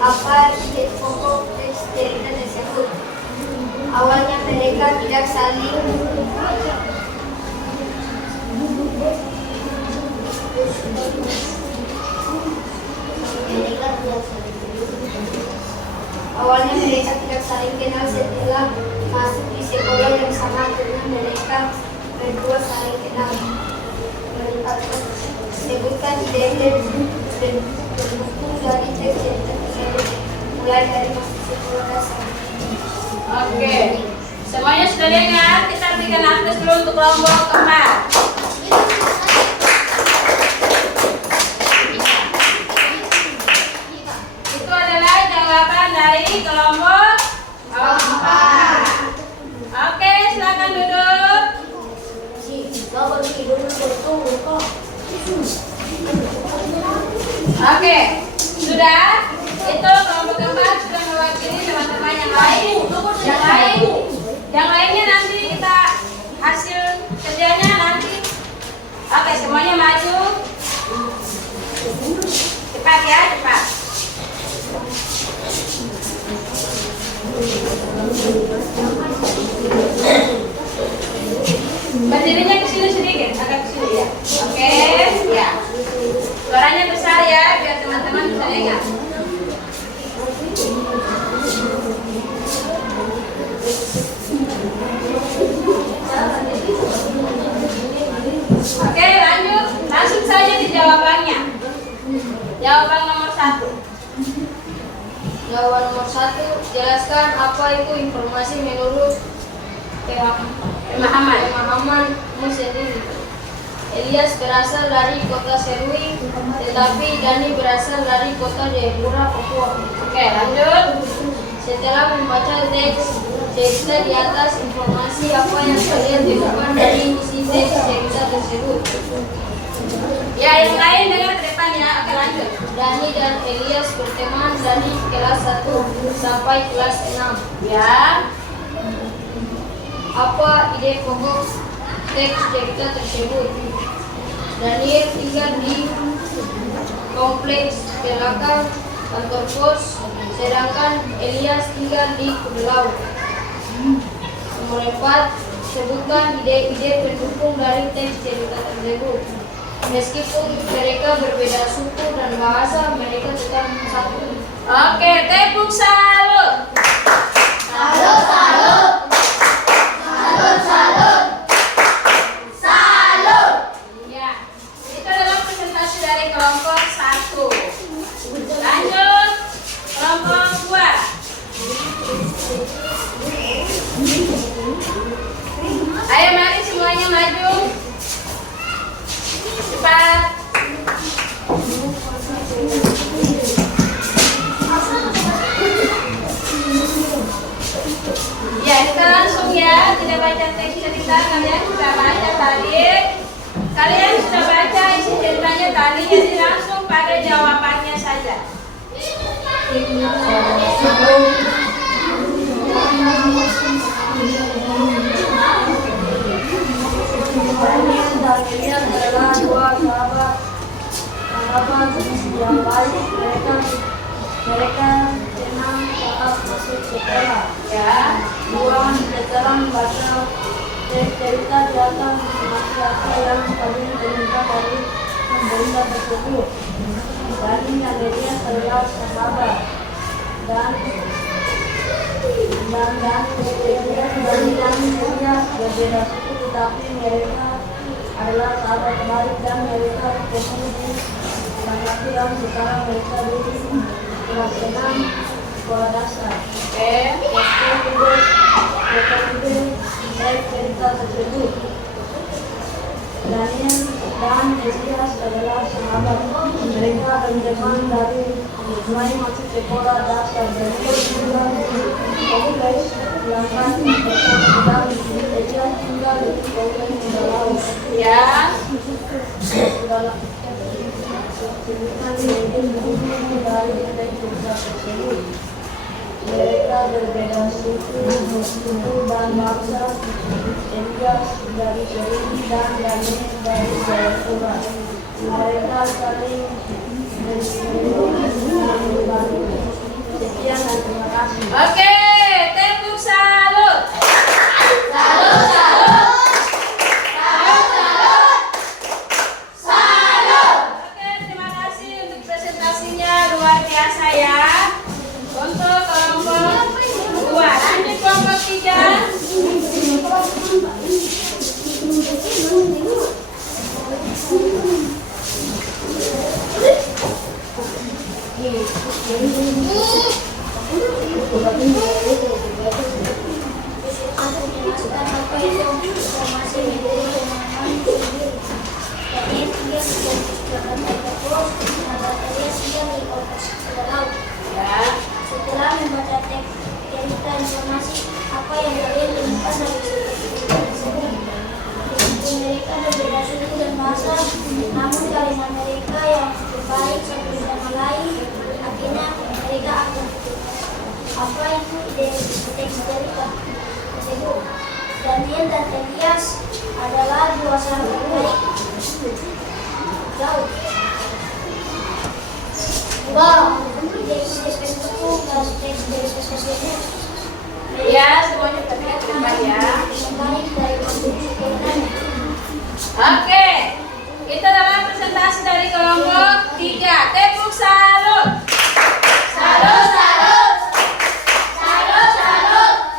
Apa pokok teks cerita tersebut? Awalnya mereka tidak saling kenal. Setelah masuk di sekolah yang sama, akhirnya mereka berdua saling kenal. Sebutkan ide-ide pendukung dari teks cerita tersebut, mulai dari masuk sekolah dasar. Oke, semuanya sudah dengar. Kita berikan aplaus dulu untuk kelompok keempat. Itu adalah jawaban dari kelompok keempat. Oke, silakan duduk. Oke, sudah. Itu kelompok keempat sudah mewakili teman-teman yang lain. Yang lainnya nanti kita hasil kerjanya nanti. Oke, semuanya maju. Cepat ya, cepat. Berdirinya ke sini sedikit, agak ke sini ya. Oke, ya. Suaranya besar ya, biar teman-teman bisa dengar. Oke, lanjut. Langsung saja di jawabannya. Jawaban nomor 1. Jawaban nomor 1, jelaskan apa itu informasi menurut pemahamanmu sendiri. Elias berasal dari kota Serui, tetapi Dani berasal dari kota Jayapura, Papua. Oke, lanjut. Setelah membaca teks cerita di atas, informasi apa yang kalian temukan dari isi teks cerita tersebut? Ya, yang lain dengar ke depan ya. Oke, lanjut. Dani dan Elias berteman dari kelas 1 sampai kelas 6. Ya. Apa ide pokok teks cerita tersebut? Daniel tinggal di kompleks belakang kantor pos, sedangkan Elias tinggal di Kubelau. Nomor 4, sebutkan ide-ide pendukung dari teks cerita tersebut. Meskipun mereka berbeda suku dan bahasa, mereka tetap satu. Oke, tepuk salut. Salut, salut. Salut, salut. Salut. Ya, itu adalah presentasi dari kelompok 1. Lanjut, kelompok 2. Ayo mari semuanya maju. Cepat. Ya, kita langsung ya, tidak baca teks cerita, kalian sudah baca tadi. Kalian sudah baca isi ceritanya tadi, jadi langsung pada jawabannya saja. Daniel dan Elias adalah dua sahabat yang baik. Mereka senang saat masuk sekolah. Ya. Dua setelah membaca teks cerita di atas, informasi apa yang kalian temukan dari berita tersebut? Dani dan Elias adalah sahabat dan Elias berbeda suku, tetapi mereka adalah sahabat baik dan mereka bertemu di Sangati yang sekarang mereka duduk di kelas 6 sekolah dasar. Oke. Teks cerita tersebut. Daniel dan Elias adalah sahabat. Mereka berteman dari mulai masuk sekolah dasar. Daniel tinggal di kompleks belakang dan Elias tinggal di kompleks Kubelau. Ya. Dari teks cerita tersebut. Mereka berbeda suku dan bangsa. Elias dari Serui dan Daniel dari Jayapura. Mereka saling membantu. Sekian dan terima kasih. Oke, tepuk salut. Salut, salut. Salut, salut. Salut. Oke, terima kasih untuk presentasinya, luar biasa ya. Untuk kelompok 2, lanjut kelompok 3. Menjelaskan apa itu informasi menjadi pemahaman sendiri. Daniel tinggal di belakang kantor pos, sedangkan Elias tinggal di kompleks Kubelau. Ya. Setelah membaca teks cerita informasi apa yang kalian temukan dari cerita tersebut. Meskipun mereka berbeda suku dan bahasa, namun kalimat mereka yang baik satu sama lain, akhirnya mereka akan apa itu ide teks cerita tersebut. Daniel dan Elias adalah dua sahabat baik. Jauh. Wow, ide-ide pendukung dari teks cerita tersebut. Ya, semuanya terlihat dengan ya. Baik dari kondisi ceritanya. Oke, itu adalah presentasi dari kelompok 3. Tepuk salut. Salut, salut. Salut, salut.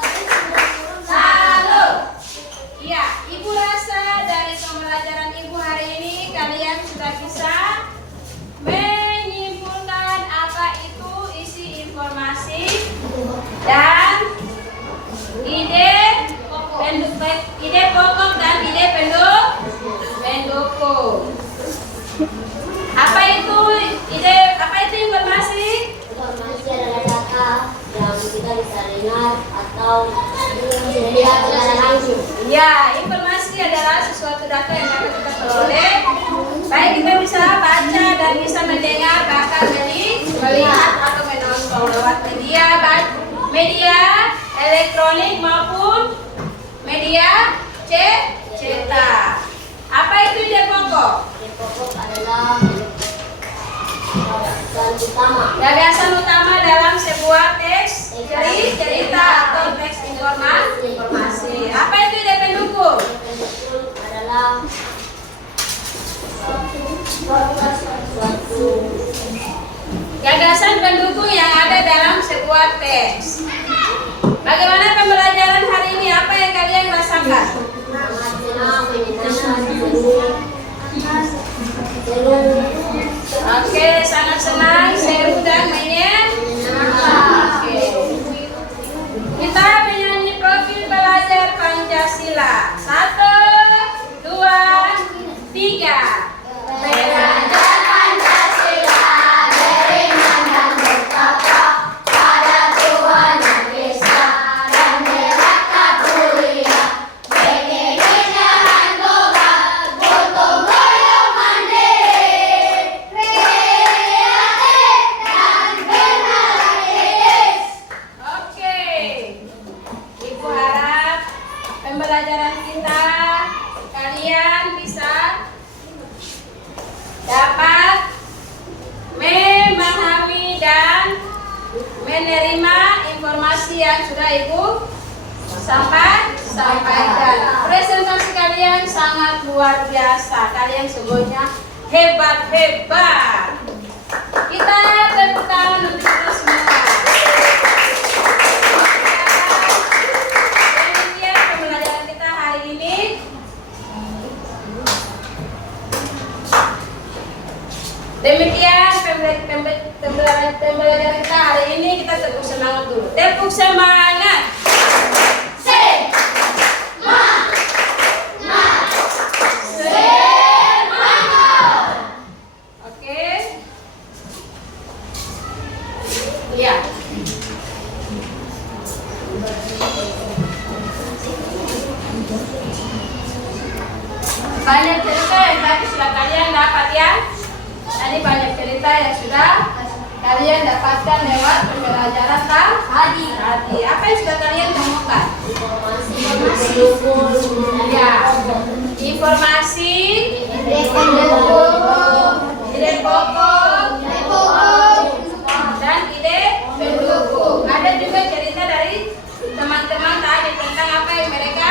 Salut. Iya, Ibu rasa dari pembelajaran Ibu hari ini kalian sudah bisa menyimpulkan apa itu isi informasi dan ide pokok dan ide pendukung. Apa itu informasi? Informasi adalah data yang kita bisa dengar atau dilihat secara langsung. Ya, informasi adalah sesuatu data yang dapat kita peroleh. Baik kita bisa baca dan bisa mendengar, bahkan melihat atau menonton lewat media elektronik maupun media cetak. Apa itu ide pokok? Ide pokok adalah Gagasan utama dalam sebuah teks cerita atau teks informasi. Apa itu ide pendukung? Adalah Gagasan pendukung yang ada dalam sebuah teks. Bagaimana pembelajaran hari ini? Apa yang kalian rasakan? Oke, sangat senang, seru dan menyenangkan. Oke. Kita menyanyi profil belajar Pancasila. 1, 2, 3. Belajar Pancasila beriman dan bertakwa pada Tuhan Yang Esa dan berkata mulia. PDIP jangan goyah, gotong royong mandiri. PDIP dan benar kritis. Oke. Ibu harap pembelajaran kita kalian bisa dapat memahami dan menerima informasi yang sudah Ibu sampaikan. Presentasi kalian sangat luar biasa. Kalian semuanya hebat-hebat. Kita tepuk tangan untuk kita semua. Demikian pembelajaran kita hari ini. Demikian pembelajaran kita hari ini. Kita tepuk semangat dulu. Tepuk semangat. Oke. Iya. Banyak cerita yang tadi sudah kalian dapat ya. Tadi banyak cerita yang sudah kalian dapatkan lewat pembelajaran tadi. Apa yang sudah kalian temukan? Ya, informasi, ide pokok, dan ide pendukung. Ada juga cerita dari teman-teman tadi tentang apa yang mereka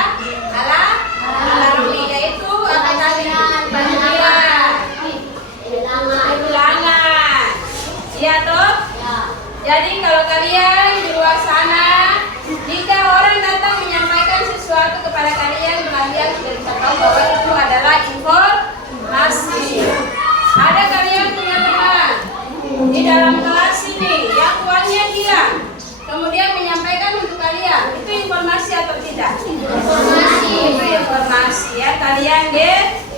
alami, yaitu apa tadi? Banjiran, kehilangan. Iya toh? Jadi kalau kalian di luar sana, jika orang datang menyampaikan sesuatu kepada kalian, kalian sudah bisa tahu bahwa itu adalah informasi. Ada kalian punya teman di dalam kelas ini yang tuannya hilang, kemudian menyampaikan untuk kalian, itu informasi atau tidak? Informasi. Itu informasi ya, kalian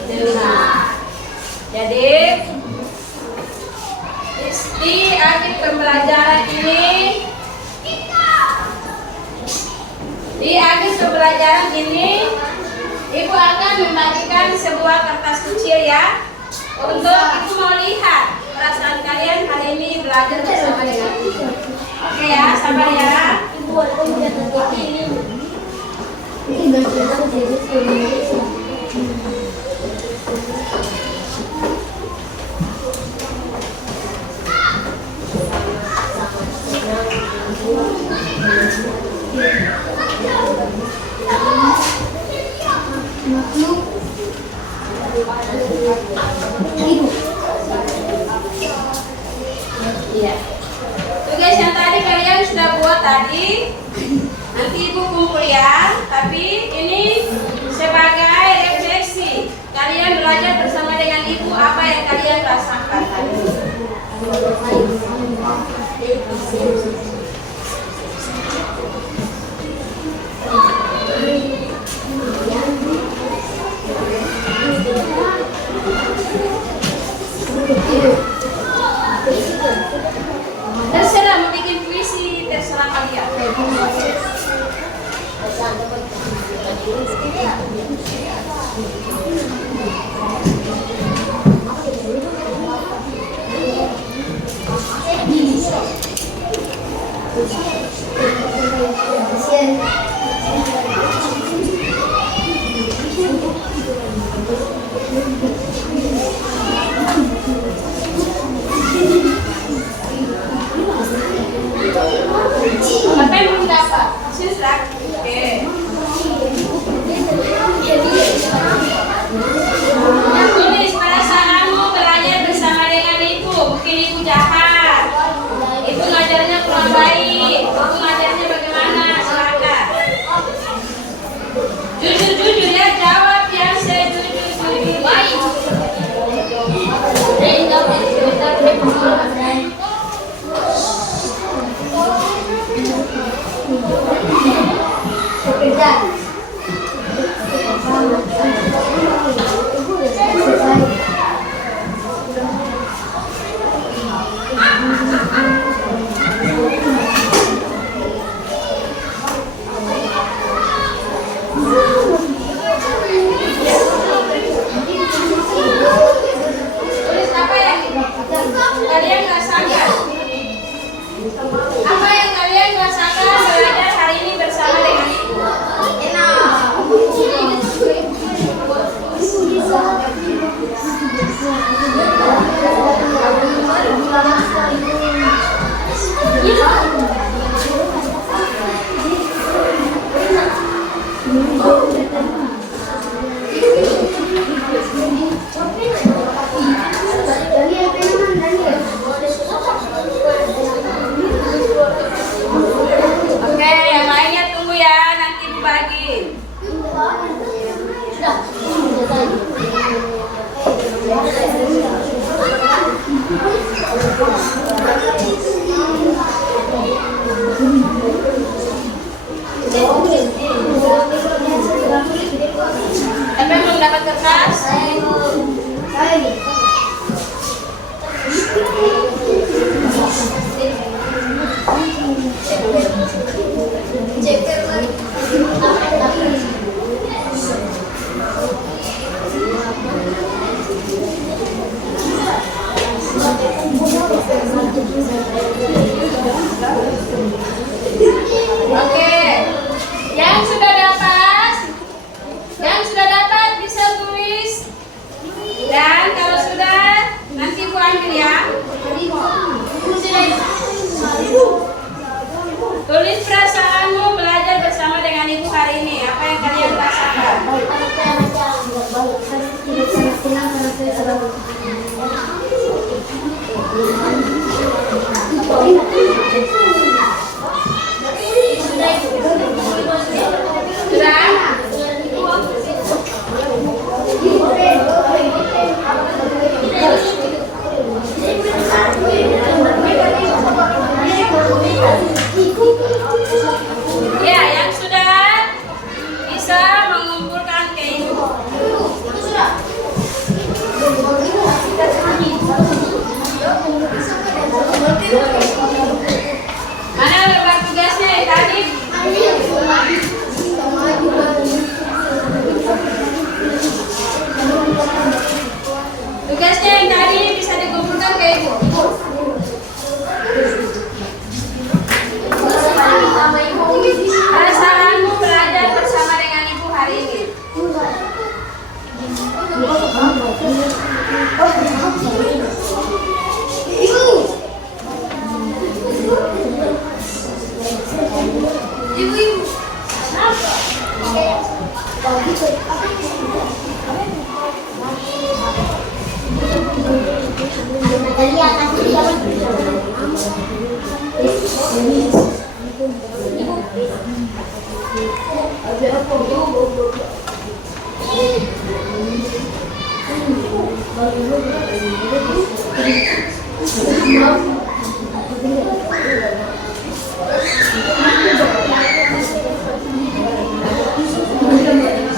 dengar. Jadi di akhir pembelajaran ini, Ibu akan membagikan sebuah kertas kecil ya, untuk Ibu mau lihat perasaan kalian hari ini belajar bersama dengan Ibu. Oke ya, sabar ya. Iya. Tugas yang tadi kalian sudah buat tadi, nanti Ibu kumpul ya. Tapi ini sebagai refleksi, kalian belajar bersama dengan Ibu apa yang kalian rasakan tadi. Terserah mau bikin puisi, terserah kalian. Apa yang belum dapat? Susah. Oke. Tulis perasaanmu belajar bersama dengan ibu. Mungkin ibu jahat. Ibu ngajarnya kurang baik. Ibu ngajarnya bagaimana? Silakan. Jujur ya, jawab yang sejujur-jujurnya. Tulis apa yang kalian rasakan? Apa yang kalian rasakan belajar hari ini bersama dengan ibu? Oke, yang lainnya tunggu ya, nanti ibu bagi. Siapa yang belum dapat kertas? Oke, yang sudah dapat bisa tulis. Dan kalau sudah, nanti ibu ambil ya. Tulis perasaanmu belajar bersama dengan ibu hari ini. Apa yang kalian rasakan? Ya, yang sudah bisa mengumpulkan ke ibu. Mana lembar tugasnya ya tadi? Tugasnya yang tadi bisa dikumpulkan ke ibu. Perasaanmu belajar bersama dengan ibu hari ini.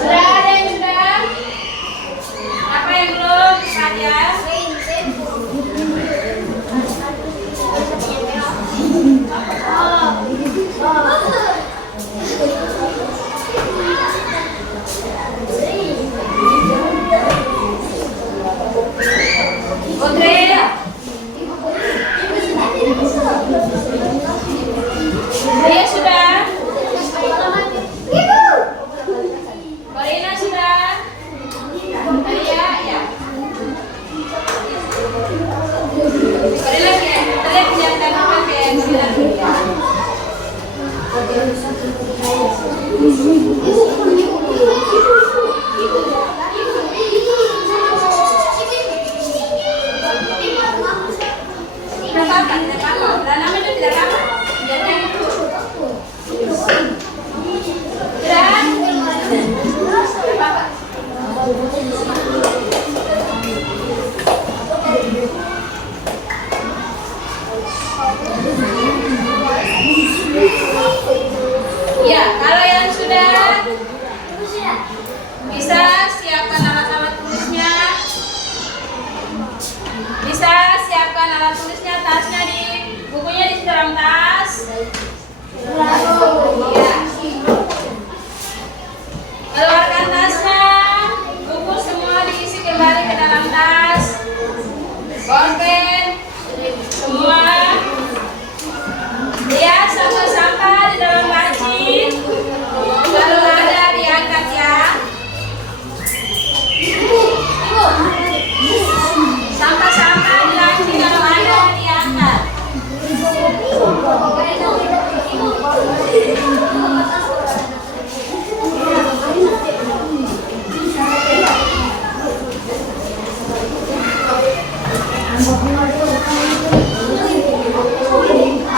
Sudah ada yang sudah? Apa yang belum? Saja. Ballpen. Semua. Lihat sampah-sampah di dalam laci. Kalau ada diangkat ya. Sampah-sampah di laci kalau ada diangkat.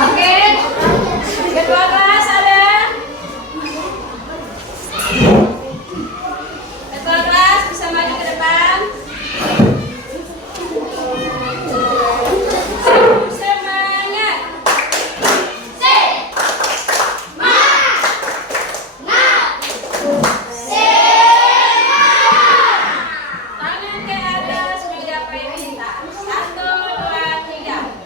Oke, ketua kelas ada? Ketua kelas bisa maju ke depan. Semangat. Tangan ke atas menggapai bintang. 1, 2, 3.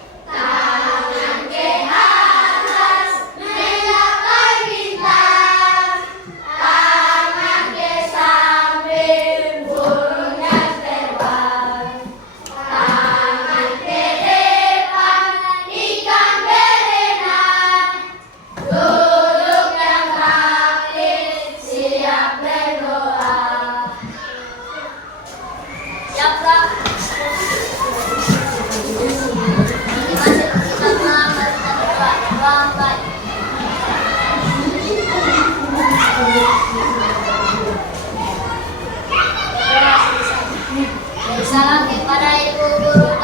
Salam kepada ibu guru